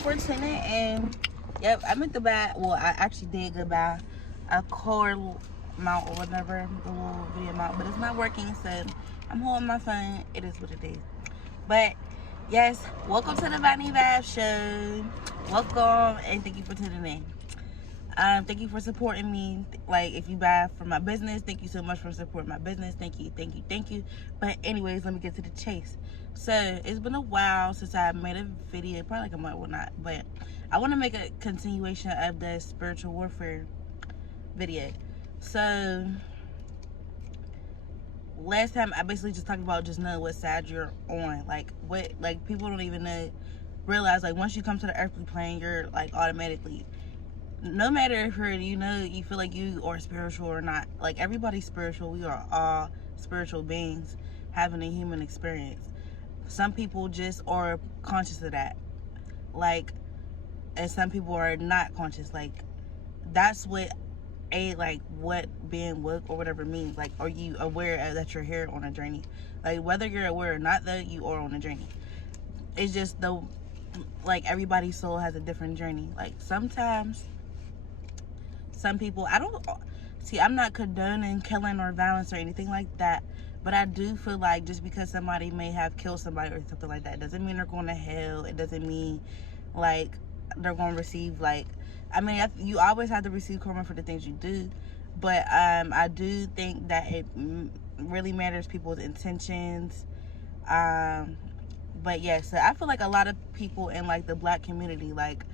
for tuning in. Yep, I meant to buy, well, I actually did go buy a cord mount or whatever, the little video mount, but it's not working, so I'm holding my phone. It is what it is. But yes, welcome to the Viney Vybez show. Welcome, and thank you for tuning in. Thank you for supporting me. Like, if you buy from my business, thank you so much for supporting my business. Thank you. But anyways, let me get to the chase. So it's been a while since I made a video, probably like a month or not, but I want to make a continuation of the spiritual warfare video. So last time I basically just talked about just knowing what side you're on. Like, what, like, people don't even realize, like, once you come to the earthly plane, you're like automatically, no matter if you're, you feel like you are spiritual or not, like, everybody's spiritual. We are all spiritual beings having a human experience. Some people just are conscious of that, like, and some people are not conscious. Like, that's what what being woke or whatever means. Like, are you aware that you're here on a journey? Like, whether you're aware or not, though, you are on a journey. It's just like, everybody's soul has a different journey. Like, sometimes some people, I'm not condoning killing or violence or anything like that, but I do feel like just because somebody may have killed somebody or something like that doesn't mean they're going to hell. It doesn't mean like they're going to receive, like, I mean, you always have to receive karma for the things you do, but I do think that it really matters people's intentions. But yeah, so I feel like a lot of people in, like, the black community, like,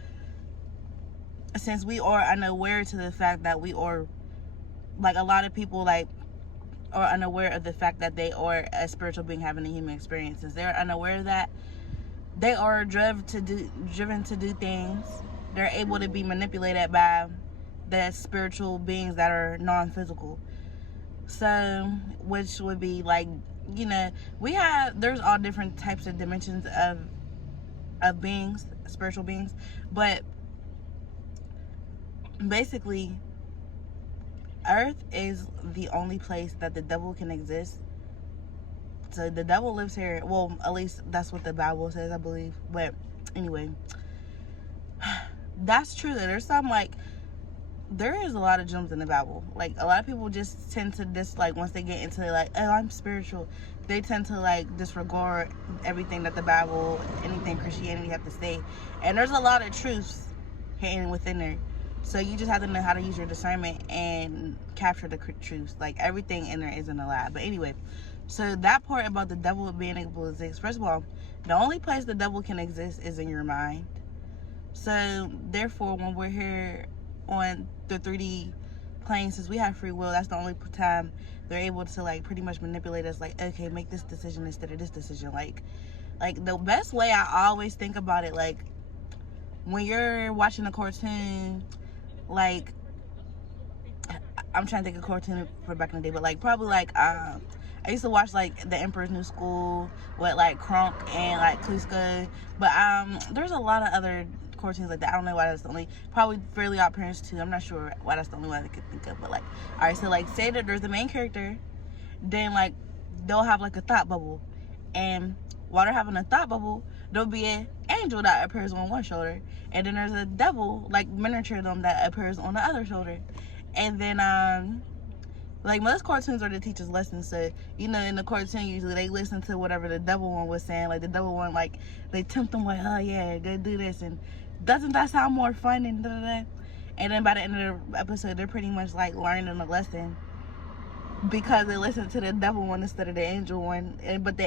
since we are unaware to the fact that we are, like, a lot of people, like, are unaware of the fact that they are a spiritual being having a human experience. Since they're unaware of that, they are driven to do things. They're able to be manipulated by the spiritual beings that are non-physical. So, which would be like, there's all different types of dimensions of beings, spiritual beings, but basically, Earth is the only place that the devil can exist. So the devil lives here. Well, at least that's what the Bible says, I believe. But anyway, that's true. There's some, like, there is a lot of gems in the Bible. Like, a lot of people just tend to like, once they get into, like, oh, I'm spiritual, they tend to, like, disregard everything that the Bible, anything Christianity have to say. And there's a lot of truths hidden within there. So you just have to know how to use your discernment and capture the truths. Like, everything in there isn't a lie. But anyway, so that part about the devil being able to exist, first of all, the only place the devil can exist is in your mind. So therefore, when we're here on the 3D plane, since we have free will, that's the only time they're able to, like, pretty much manipulate us. Like, okay, make this decision instead of this decision. Like the best way, I always think about it, like, when you're watching a cartoon, like, I'm trying to think of a cartoon for back in the day, but, like, probably, like, I used to watch, like, The Emperor's New School with, like, Kronk and, like, Kuzco. But there's a lot of other cartoons like that. I don't know why that's the only, probably Fairly Odd Parents too. I'm not sure why that's the only one I could think of. But, like, alright, so, like, say that there's the main character, then, like, they'll have, like, a thought bubble, and while they're having a thought bubble, there'll be an angel that appears on one shoulder, and then there's a devil, like, miniature them, that appears on the other shoulder. And then like, most cartoons are to teach us lessons. So, in the cartoon, usually they listen to whatever the devil one was saying. Like, the devil one, like, they tempt them, like, oh yeah, go do this, and doesn't that sound more fun, and da-da-da. And then by the end of the episode, they're pretty much, like, learning a lesson because they listen to the devil one instead of the angel one. But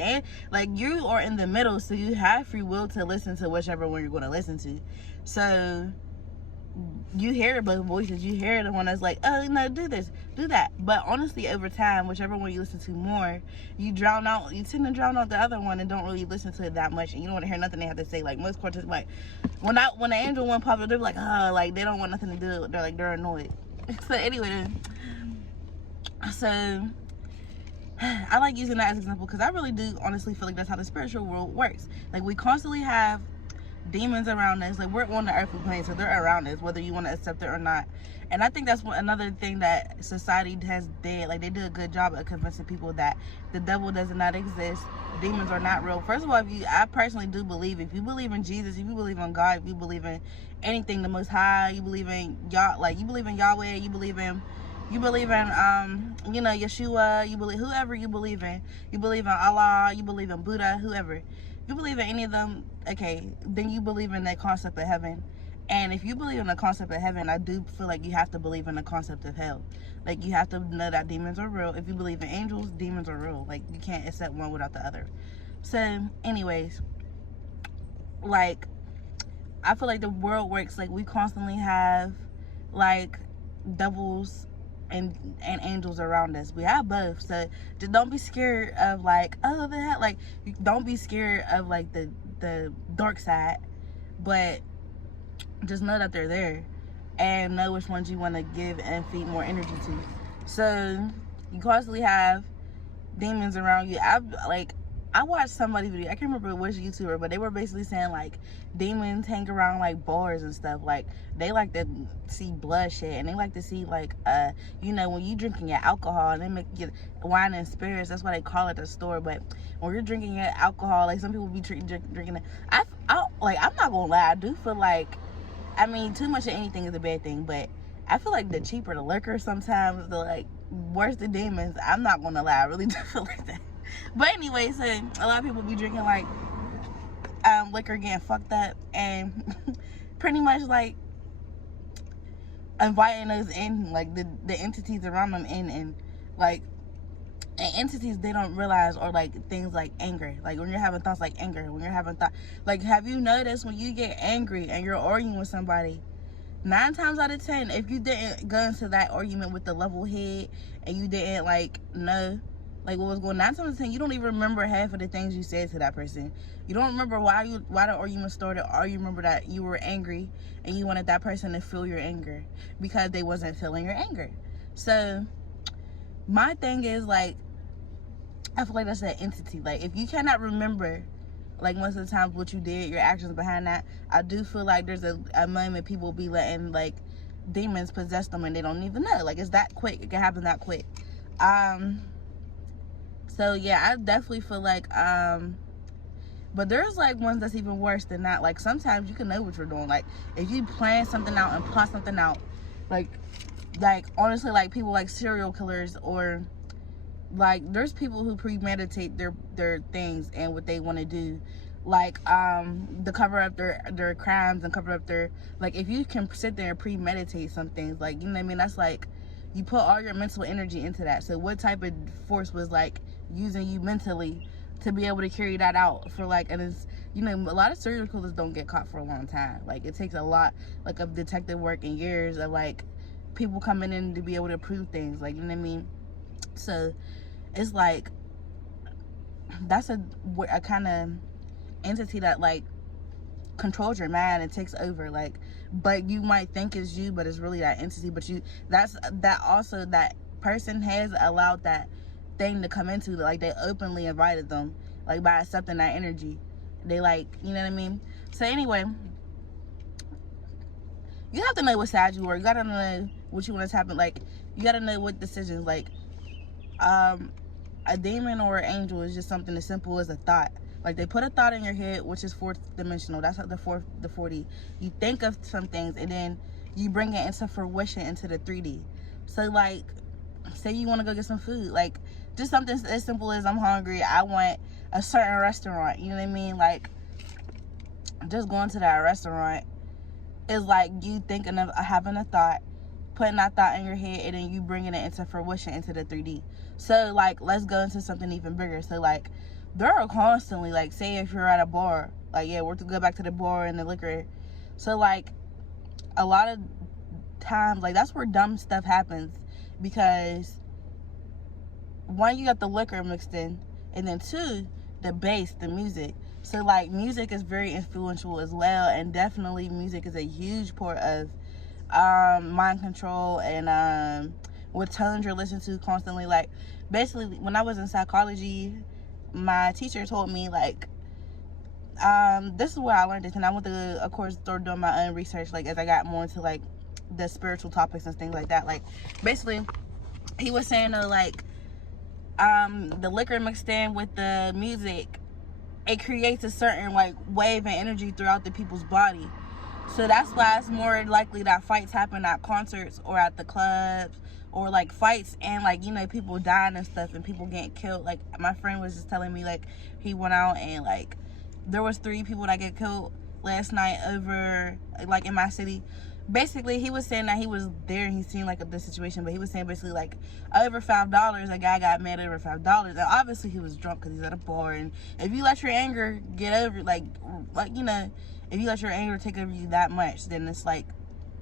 like, you are in the middle, so you have free will to listen to whichever one you're going to listen to. So you hear both voices. You hear the one that's like, oh, no, do this, do that. But honestly, over time, whichever one you listen to more, you tend to drown out the other one and don't really listen to it that much, and you don't want to hear nothing they have to say. Like, most cartoons, like, when the angel one pops up, they're like, oh, like, they don't want nothing to do. They're annoyed. So anyway, so I like using that as an example because I really do honestly feel like that's how the spiritual world works. Like, we constantly have demons around us. Like, we're on the earthly plane, so they're around us, whether you want to accept it or not. And I think that's another thing that society has did. Like, they do a good job of convincing people that the devil does not exist, demons are not real. First of all, I personally do believe, if you believe in Jesus, if you believe in God, if you believe in anything, the Most High, you believe in you believe in Yahweh, you believe in Yeshua, you believe whoever you believe in Allah, you believe in Buddha, whoever. If you believe in any of them, okay, then you believe in that concept of heaven. And if you believe in the concept of heaven, I do feel like you have to believe in the concept of hell. Like, you have to know that demons are real. If you believe in angels, demons are real. Like, you can't accept one without the other. So, anyways, like, I feel like the world works like we constantly have, like, devils and angels around us. We have both. So, just don't be scared of, like, oh, the hell. Like, don't be scared of, like, the dark side. But just know that they're there, and know which ones you want to give and feed more energy to. So you constantly have demons around you. I watched somebody's video, I can't remember which YouTuber, but they were basically saying, like, demons hang around, like, bars and stuff. Like, they like to see bloodshed, and they like to see, like, when you drinking your alcohol, and they make you wine and spirits, that's why they call it the store. But when you're drinking your alcohol, like, some people be drinking it. I'm not gonna lie, I do feel like, I mean, too much of anything is a bad thing, but I feel like the cheaper the liquor sometimes, the, like, worse the demons. I'm not gonna lie, I really do feel like that. But anyway, so a lot of people be drinking, like, liquor, getting fucked up, and pretty much, like, inviting us in, like, the entities around them in, and, like, and entities they don't realize, or, like, things like anger. Like, when you're having thoughts like anger, when you're having like, have you noticed when you get angry and you're arguing with somebody, 9 times out of 10, if you didn't go into that argument with the level head, and you didn't, like, know, like, what was going on, 9 times out of 10, you don't even remember half of the things you said to that person. You don't remember why the argument started, or you remember that you were angry and you wanted that person to feel your anger because they wasn't feeling your anger. So my thing is, like, I feel like that's an entity. Like, if you cannot remember, like, most of the times what you did, your actions behind that, I do feel like there's a moment people be letting, like, demons possess them and they don't even know. Like, it's that quick. It can happen that quick. So yeah, I definitely feel like, but there's, like, ones that's even worse than that. Like, sometimes you can know what you're doing. Like, if you plan something out and plot something out, like honestly, like, people like serial killers, or, like, there's people who premeditate their things and what they want to do, like, to cover up their crimes and cover up their, like, if you can sit there and premeditate some things, like, you know what I mean, that's like, you put all your mental energy into that. So what type of force was, like, using you mentally to be able to carry that out for, like, and it's, a lot of serial killers don't get caught for a long time. Like, it takes a lot, like, of detective work and years of, like, people coming in to be able to prove things, like, you know what I mean. So it's like, that's a kind of entity that, like, controls your mind and takes over, like, but you might think it's you, but it's really that entity. But that person has allowed that thing to come into, like, they openly invited them, like, by accepting that energy. They, like, you know what I mean. So anyway, you have to know what side you are. You gotta know what you want to happen. Like, you gotta know what decisions, like, a demon or an angel is just something as simple as a thought. Like, they put a thought in your head, which is 4th dimensional. That's the 4D. You think of some things, and then you bring it into fruition, into the 3D. So, like, say you want to go get some food. Like, just something as simple as, I'm hungry, I want a certain restaurant. You know what I mean? Like, just going to that restaurant is like you thinking of having a thought, putting that thought in your head, and then you bringing it into fruition, into the 3D. So, like, let's go into something even bigger. So, like, there are constantly, like, say if you're at a bar, like, yeah, we're to go back to the bar and the liquor. So, like, a lot of times, like, that's where dumb stuff happens, because 1, you got the liquor mixed in, and then 2, the bass, the music. So, like, music is very influential as well, and definitely music is a huge part of mind control, and what tones you're listening to constantly. Like, basically, when I was in psychology, my teacher told me, like, this is where I learned this, and I went to, of course, start doing my own research, like, as I got more into, like, the spiritual topics and things like that. Like, basically, he was saying, like, the liquor mixed in with the music, it creates a certain, like, wave and energy throughout the people's body. So that's why it's more likely that fights happen at concerts or at the clubs, or, like, fights and, like, you know, people dying and stuff and people getting killed. Like, my friend was just telling me, like, he went out and, like, there was 3 people that get killed last night over, like, in my city. Basically, he was saying that he was there and he seen, like, the situation, but he was saying basically, like, over $5, a guy got mad over $5. And obviously he was drunk because he's at a bar. And if you let your anger get over, like, you know, if you let your anger take over you that much, then it's, like,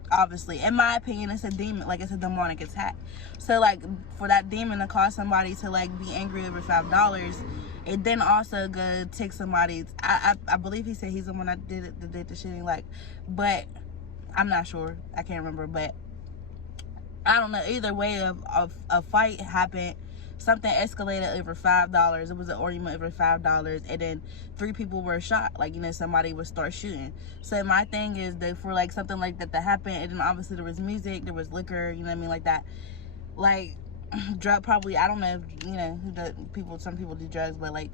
obviously, in my opinion, it's a demon, like, it's a demonic attack. So, like, for that demon to cause somebody to, like, be angry over $5, it then also go take somebody's, I believe he said he's the one that did the shooting, like, but I'm not sure, I can't remember, but I don't know, either way, of a fight happened, something escalated over $5, it was an argument over $5, and then 3 people were shot, like, you know, somebody would start shooting. So my thing is that for, like, something like that to happen, and then obviously there was music, there was liquor, you know what I mean, like that, like, drug, probably, I don't know if, you know, some people do drugs, but, like,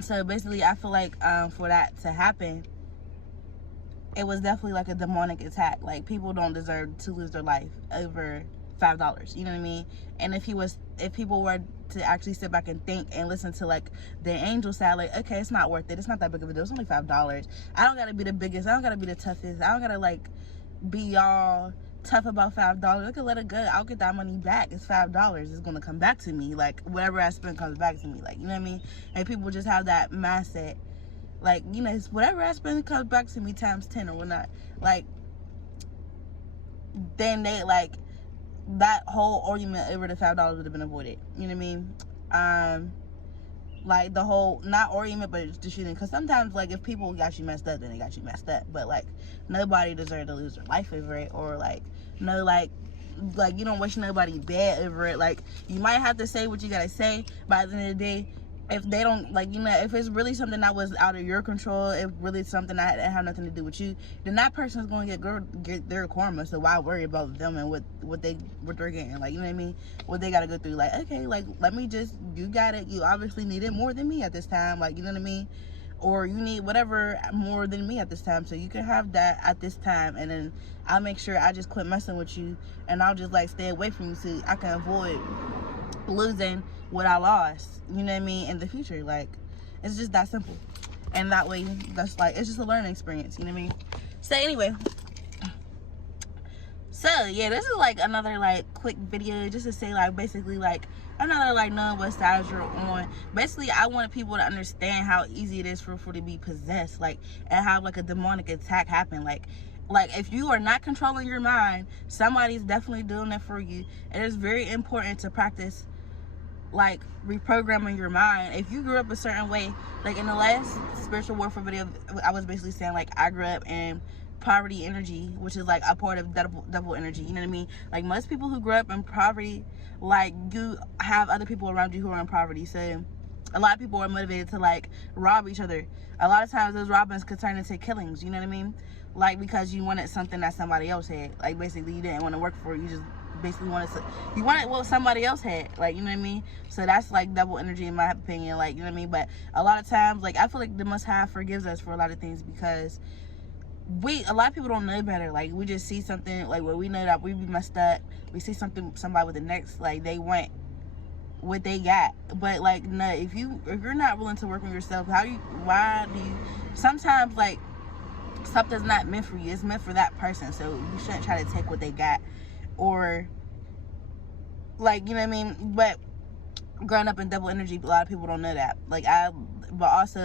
so basically I feel like for that to happen, it was definitely like a demonic attack. Like, people don't deserve to lose their life over $5, you know what I mean? And if people were to actually sit back and think and listen to, like, the angel side, like, okay, it's not worth it, it's not that big of a deal, it's only $5, I don't gotta be the biggest, I don't gotta be the toughest, I don't gotta, like, be all tough about $5. I can let it go, I'll get that money back, it's $5, it's gonna come back to me, like, whatever I spend comes back to me, like, you know what I mean? And people just have that mindset, like, you know, whatever I spend comes back to me times 10 or whatnot, like, then they, like, that whole argument over the $5 would have been avoided, you know what I mean? Like, the whole, not argument, but just the shooting, because sometimes, like, if people got you messed up, then they got you messed up, but, like, nobody deserves to lose their life over it, or, like, no, like, you don't wish nobody bad over it. Like, you might have to say what you gotta say, but at the end of the day, if they don't, like, you know, if it's really something that was out of your control, if really something that had nothing to do with you, then that person's going to get their karma. So why worry about them and what they're getting, like, you know what I mean, what they got to go through. Like, okay, like, let me just, you got it, you obviously need it more than me at this time, like, you know what I mean, or you need whatever more than me at this time, so you can have that at this time, and then I'll make sure I just quit messing with you, and I'll just, like, stay away from you so I can avoid losing what I lost, you know what I mean, in the future. Like, it's just that simple. And that way, that's, like, it's just a learning experience, you know what I mean? So anyway, so yeah, this is, like, another, like, quick video just to say, like, basically, like, another, like, knowing what sides you're on. Basically, I wanted people to understand how easy it is for to be possessed, like, and have, like, a demonic attack happen. Like, if you are not controlling your mind, somebody's definitely doing it for you. And it's very important to practice, like, reprogramming your mind. If you grew up a certain way, like, in the last spiritual warfare video, I was basically saying, like, I grew up in poverty energy, which is, like, a part of double energy, you know what I mean? Like, most people who grew up in poverty, like, you have other people around you who are in poverty, so a lot of people are motivated to, like, rob each other. A lot of times those robbings could turn into killings, you know what I mean? Like, because you wanted something that somebody else had. Like, basically, you didn't want to work for it, you just basically wanted what somebody else had, like, you know what I mean? So that's, like, double energy in my opinion, like, you know what I mean? But a lot of times, like, I feel like the Most High forgives us for a lot of things, because a lot of people don't know better. Like, we just see something, like, where we know that we be messed up, we see somebody with the next, like, they want what they got, but, like, no, if you're not willing to work on yourself, why do you, sometimes, like, something's not meant for you, it's meant for that person, so you shouldn't try to take what they got, or, like, you know what I mean? But growing up in double energy, a lot of people don't know that. Like, but also,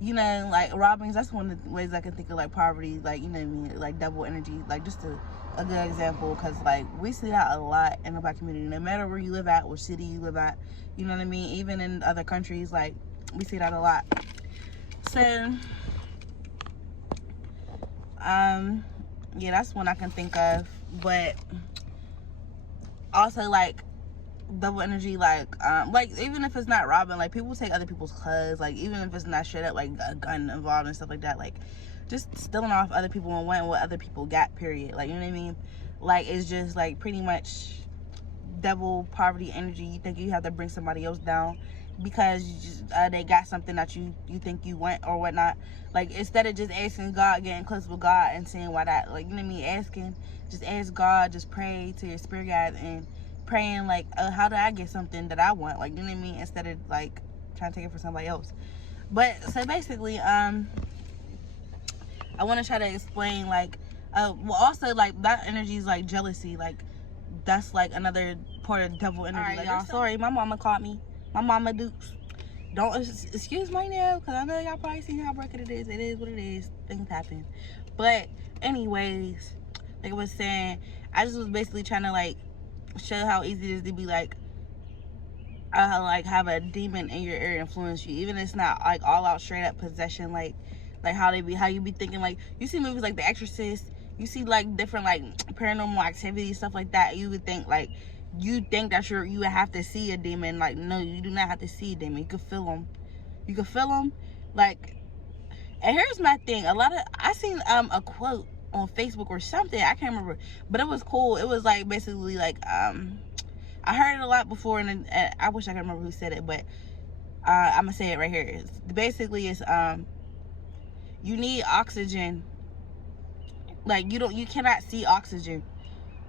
you know, like, robbings, that's one of the ways I can think of, like, poverty, like, you know what I mean, like, double energy, like, just a good example, because, like, we see that a lot in the Black community, no matter where you live at, what city you live at, you know what I mean, even in other countries, like, we see that a lot. So, yeah, that's one I can think of. But also, like, double energy, like even if it's not robbing, like people take other people's clothes, like even if it's not straight up like a gun involved and stuff like that, like just stealing off other people and wanting what other people got, period. Like, you know what I mean? Like, it's just like pretty much double poverty energy. You think you have to bring somebody else down because you just they got something that you think you want or whatnot. Like, instead of just asking God, getting close with God and seeing why that, like, you know what I mean, just ask God, just pray to your spirit guides and praying like, how do I get something that I want, like, you know what I mean, instead of like trying to take it for somebody else. But so basically, I want to try to explain, like, well, also, like, that energy is like jealousy, like that's like another part of devil energy. All right, like, y'all, sorry, my mama caught me. My mama Dukes. Don't excuse my nail, because I know y'all probably seen how broken it is. It is what it is. Things happen. But anyways, like I was saying, I just was basically trying to like show how easy it is to be like have a demon in your ear influence you, even if it's not like all out straight up possession, like how you be thinking, like you see movies like The Exorcist, you see like different like paranormal activity, stuff like that. You would think like you that you would have to see a demon. Like, no, you do not have to see a demon. You can feel them. You can feel them. Like, and here's my thing. I seen a quote on Facebook or something. I can't remember, but it was cool. It was like basically like I heard it a lot before, and I wish I could remember who said it, but I'm gonna say it right here. Basically, it's you need oxygen. Like, you cannot see oxygen.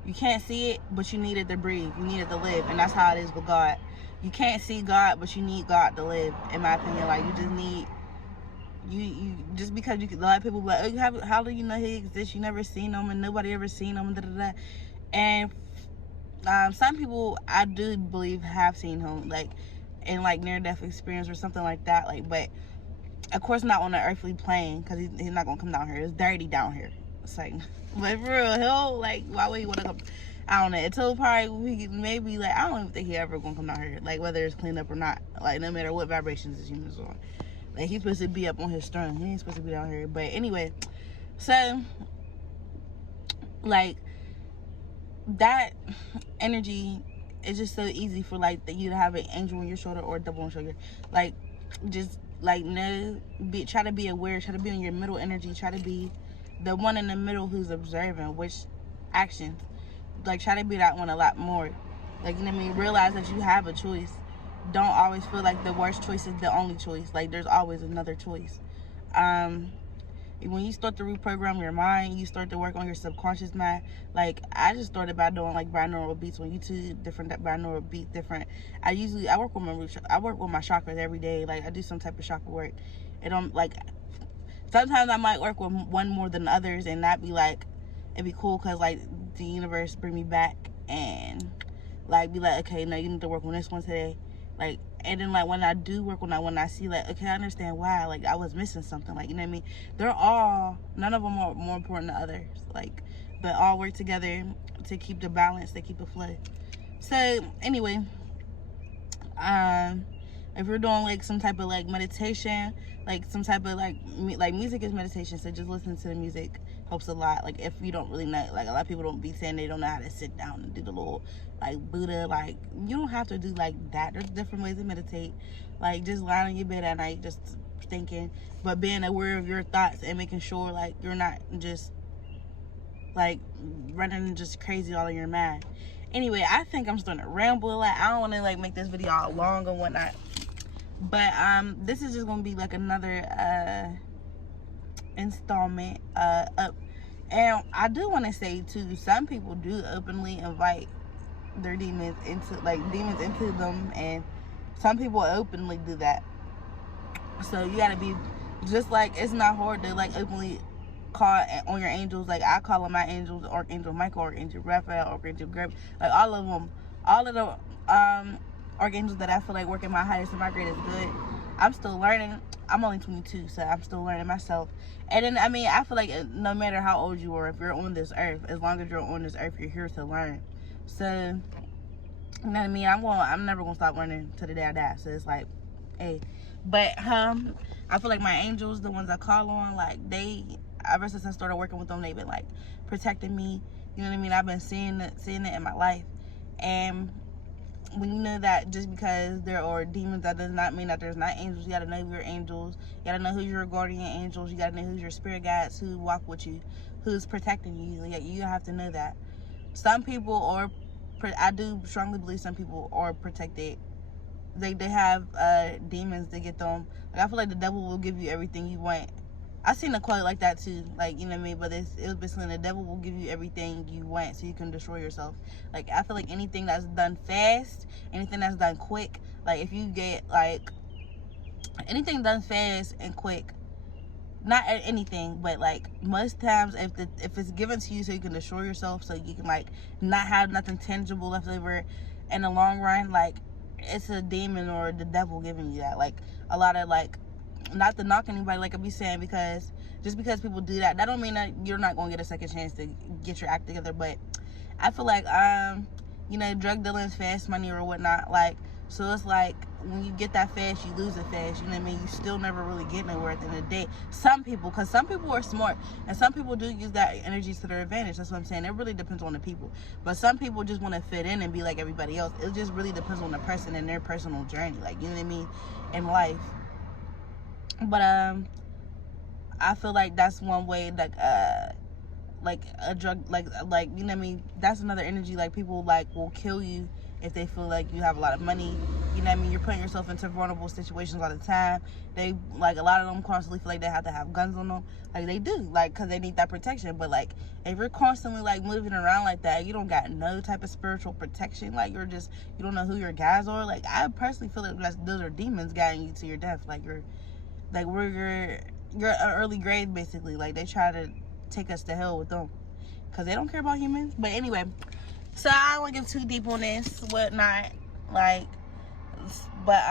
You can't see it, but you need it to breathe. You need it to live, and that's how it is with God. You can't see God, but you need God to live. In my opinion, like, you just need you just because a lot of people be like, oh, how do you know He exists? You never seen Him, and nobody ever seen Him, and da da da. And some people I do believe have seen Him, like in like near-death experience or something like that. Like, but of course not on an earthly plane, because he's not gonna come down here. It's dirty down here. It's like, but for real, he'll like, why would he want to come? I don't know. Until probably maybe like, I don't even think he ever gonna come down here. Like, whether it's cleaned up or not. Like, no matter what vibrations his humans on. Like, he's supposed to be up on his throne. He ain't supposed to be down here. But anyway, so like that energy is just so easy for like you to have an angel on your shoulder or a devil on your shoulder. Like, just like try to be aware, try to be on your middle energy, try to be the one in the middle who's observing which actions. Like, try to be that one a lot more. Like, you know what I mean? Realize that you have a choice. Don't always feel like the worst choice is the only choice. Like, there's always another choice. When you start to reprogram your mind, you start to work on your subconscious mind. Like, I just started by doing like binaural beats on YouTube, different binaural beats, different. I work with my chakras every day. Like, I do some type of chakra work. And I'm like, sometimes I might work with one more than others, and that be like, it'd be cool because like the universe bring me back and like be like, okay, no, you need to work on this one today. Like, and then like when I do work on that one, I see like, okay, I understand why, like I was missing something. Like, you know what I mean? None of them are more important than others. Like, but all work together to keep the balance, to keep the flow. So anyway, if you're doing like some type of like meditation, like some type of like music is meditation, so just listening to the music helps a lot. Like, if you don't really know, like a lot of people don't be saying they don't know how to sit down and do the little like Buddha, like you don't have to do like that. There's different ways to meditate. Like, just lying on your bed at night, just thinking, but being aware of your thoughts and making sure like you're not just like running just crazy all in your mind. Anyway, I think I'm starting to ramble a lot. I don't want to like make this video all long and whatnot, but this is just gonna be like another installment up. And I do want to say too, some people do openly invite their demons into them, and some people openly do that. So you gotta be, just like it's not hard to like openly call on your angels. Like, I call on my angels, Archangel Michael, Archangel Raphael, Archangel Gabriel, like all of them, all of the archangels that I feel like working my highest and my greatest good. I'm still learning. I'm only 22, so I'm still learning myself. And then, I mean, I feel like no matter how old you are, if you're on this earth, as long as you're on this earth, you're here to learn. So, you know what I mean? I'm never gonna stop learning till the day I die. So it's like, hey. But I feel like my angels, the ones I call on, like ever since I started working with them, they've been like protecting me. You know what I mean? I've been seeing it in my life, and when you know that just because there are demons, that does not mean that there's not angels. You got to know your angels. You got to know who's your guardian angels. You got to know who's your spirit guides, who walk with you, who's protecting you. You have to know that. Some people are, I do strongly believe some people are protected. They have demons that get them. Like, I feel like the devil will give you everything you want. I seen a quote like that too, like, you know what I mean, but it was basically the devil will give you everything you want so you can destroy yourself. Like, I feel like anything that's done fast, anything that's done quick, like, if you get, like, anything done fast and quick, not anything, but, like, most times if it's given to you so you can destroy yourself, so you can, like, not have nothing tangible left over in the long run, like, it's a demon or the devil giving you that. Like, a lot of, like, not to knock anybody, like I be saying, because just because people do that, that don't mean that you're not going to get a second chance to get your act together. But I feel like, you know, drug dealing is fast money or whatnot. Like, so it's like when you get that fast, you lose it fast. You know what I mean? You still never really get nowhere at the end of the day. Some people, because some people are smart, and some people do use that energy to their advantage. That's what I'm saying. It really depends on the people. But some people just want to fit in and be like everybody else. It just really depends on the person and their personal journey. Like, you know what I mean? In life. But I feel like that's one way that like a drug, like you know what I mean, that's another energy. Like, people like will kill you if they feel like you have a lot of money. You know what I mean? You're putting yourself into vulnerable situations all the time. They, like, a lot of them constantly feel like they have to have guns on them. Like, they do, like, because they need that protection. But, like, if you're constantly, like, moving around like that, you don't got no type of spiritual protection. Like, you don't know who your guys are. Like, I personally feel like those are demons guiding you to your death. Like, you're an early grave, basically. Like, they try to take us to hell with them because they don't care about humans. But anyway, so I don't want to get too deep on this, whatnot, like, but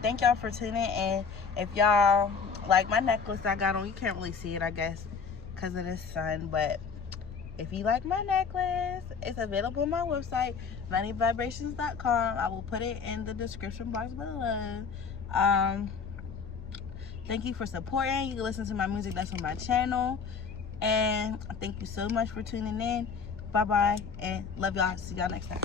thank y'all for tuning in. If y'all like my necklace I got on, you can't really see it, I guess, because of the sun, but if you like my necklace, it's available on my website, moneyvibrations.com. I will put it in the description box below. Thank you for supporting. You can listen to my music that's on my channel. And thank you so much for tuning in. Bye-bye. And love y'all. See y'all next time.